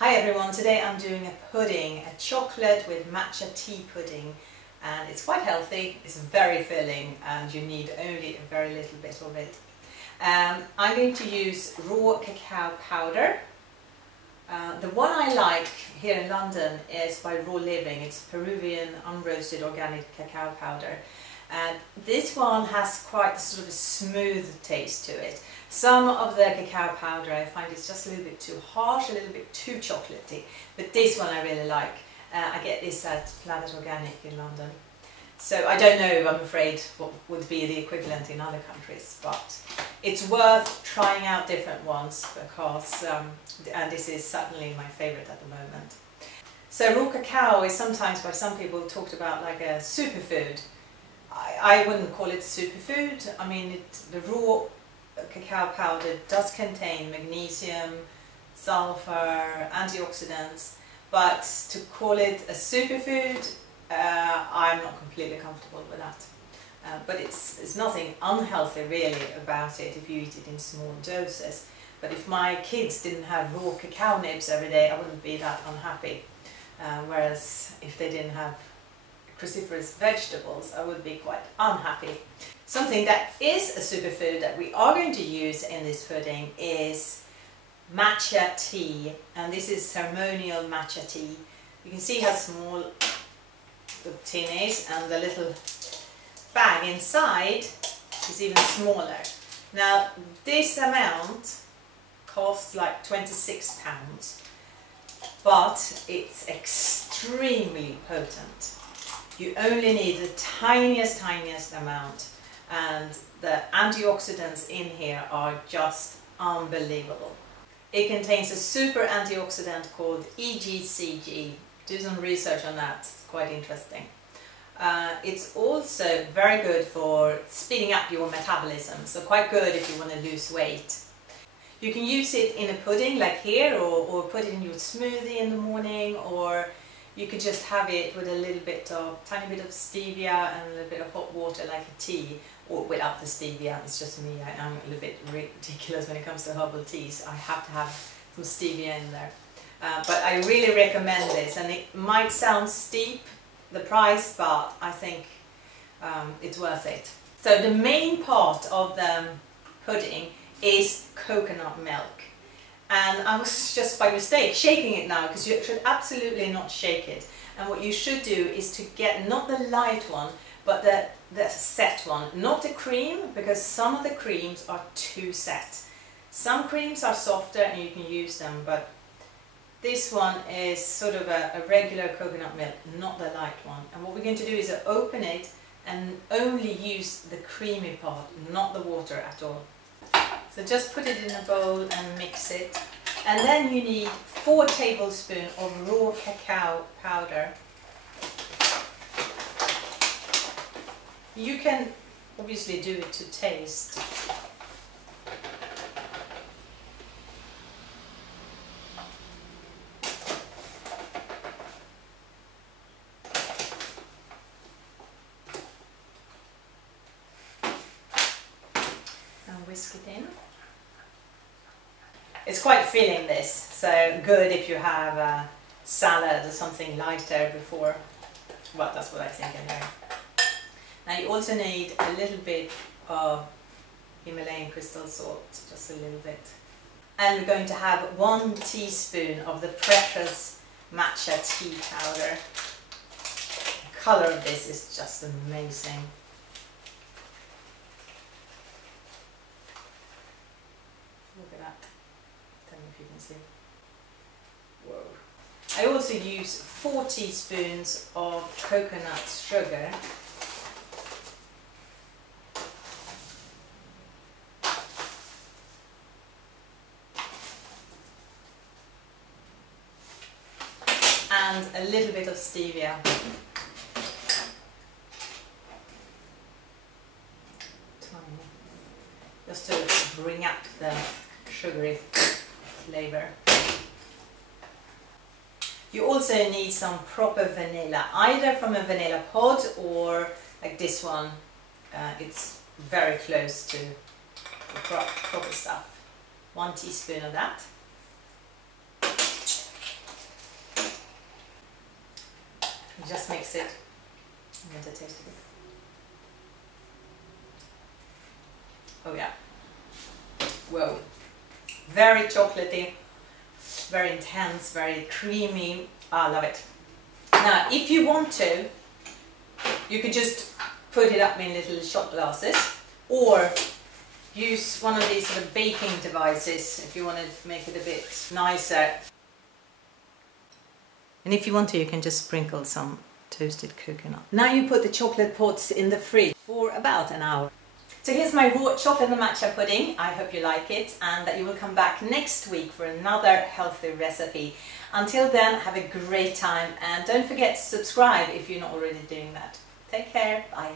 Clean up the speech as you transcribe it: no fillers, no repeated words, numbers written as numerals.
Hi everyone, today I'm doing a pudding, a chocolate with matcha tea pudding, and it's quite healthy, it's very filling and you need only a very little bit of it. I'm going to use raw cacao powder. The one I like here in London is by Raw Living. It's Peruvian unroasted organic cacao powder. And this one has quite sort of a smooth taste to it. Some of the cacao powder I find is just a little bit too harsh, a little bit too chocolatey, but this one I really like. I get this at Planet Organic in London. So I don't know, I'm afraid, what would be the equivalent in other countries, but it's worth trying out different ones because, and this is certainly my favourite at the moment. So raw cacao is sometimes by some people talked about like a superfood. I wouldn't call it superfood. I mean, the raw cacao powder does contain magnesium, sulfur, antioxidants, but to call it a superfood, I'm not completely comfortable with that. But it's nothing unhealthy really about it if you eat it in small doses. But if my kids didn't have raw cacao nibs every day, I wouldn't be that unhappy. Whereas if they didn't have cruciferous vegetables, I would be quite unhappy. Something that is a superfood that we are going to use in this pudding is matcha tea, and this is ceremonial matcha tea. You can see how small the tin is, and the little bag inside is even smaller. Now this amount costs like £26, but it's extremely potent. You only need the tiniest amount, and the antioxidants in here are just unbelievable. It contains a super antioxidant called EGCG. Do some research on that, it's quite interesting. It's also very good for speeding up your metabolism, so quite good if you want to lose weight. You can use it in a pudding like here, or put it in your smoothie in the morning, or you could just have it with a little bit of, tiny bit of stevia and a little bit of hot water like a tea, or without the stevia. It's just me, I'm a little bit ridiculous when it comes to herbal teas. I have to have some stevia in there. But I really recommend this, and it might sound steep, the price, but I think it's worth it. So the main part of the pudding is coconut milk. And I was just by mistake shaking it now, because you should absolutely not shake it. And what you should do is to get not the light one, but the set one. Not the cream, because some of the creams are too set. Some creams are softer and you can use them, but this one is sort of a regular coconut milk, not the light one. And what we're going to do is open it and only use the creamy part, not the water at all. So just put it in a bowl and mix it. And then you need 4 tablespoons of raw cacao powder. You can obviously do it to taste. And whisk it in. It's quite filling, this, so good if you have a salad or something lighter before. Well, that's what I think anyway. Now you also need a little bit of Himalayan crystal salt, just a little bit. And we're going to have 1 teaspoon of the precious matcha tea powder. The colour of this is just amazing. Look at that. Tell me if you can see. Whoa. I also use 4 teaspoons of coconut sugar. And a little bit of stevia. Tiny. Just to bring up the sugary flavor. You also need some proper vanilla, either from a vanilla pod or like this one. It's very close to the proper stuff. 1 teaspoon of that. You just mix it. I'm going to taste it. Oh yeah. Whoa. Very chocolatey, very intense, very creamy. I love it. Now, if you want to, you could just put it up in little shot glasses, or use one of these sort of baking devices if you want to make it a bit nicer. And if you want to, you can just sprinkle some toasted coconut. Now you put the chocolate pots in the fridge for about an hour. So here's my raw chocolate and matcha pudding. I hope you like it and that you will come back next week for another healthy recipe. Until then, have a great time and don't forget to subscribe if you're not already doing that. Take care, bye.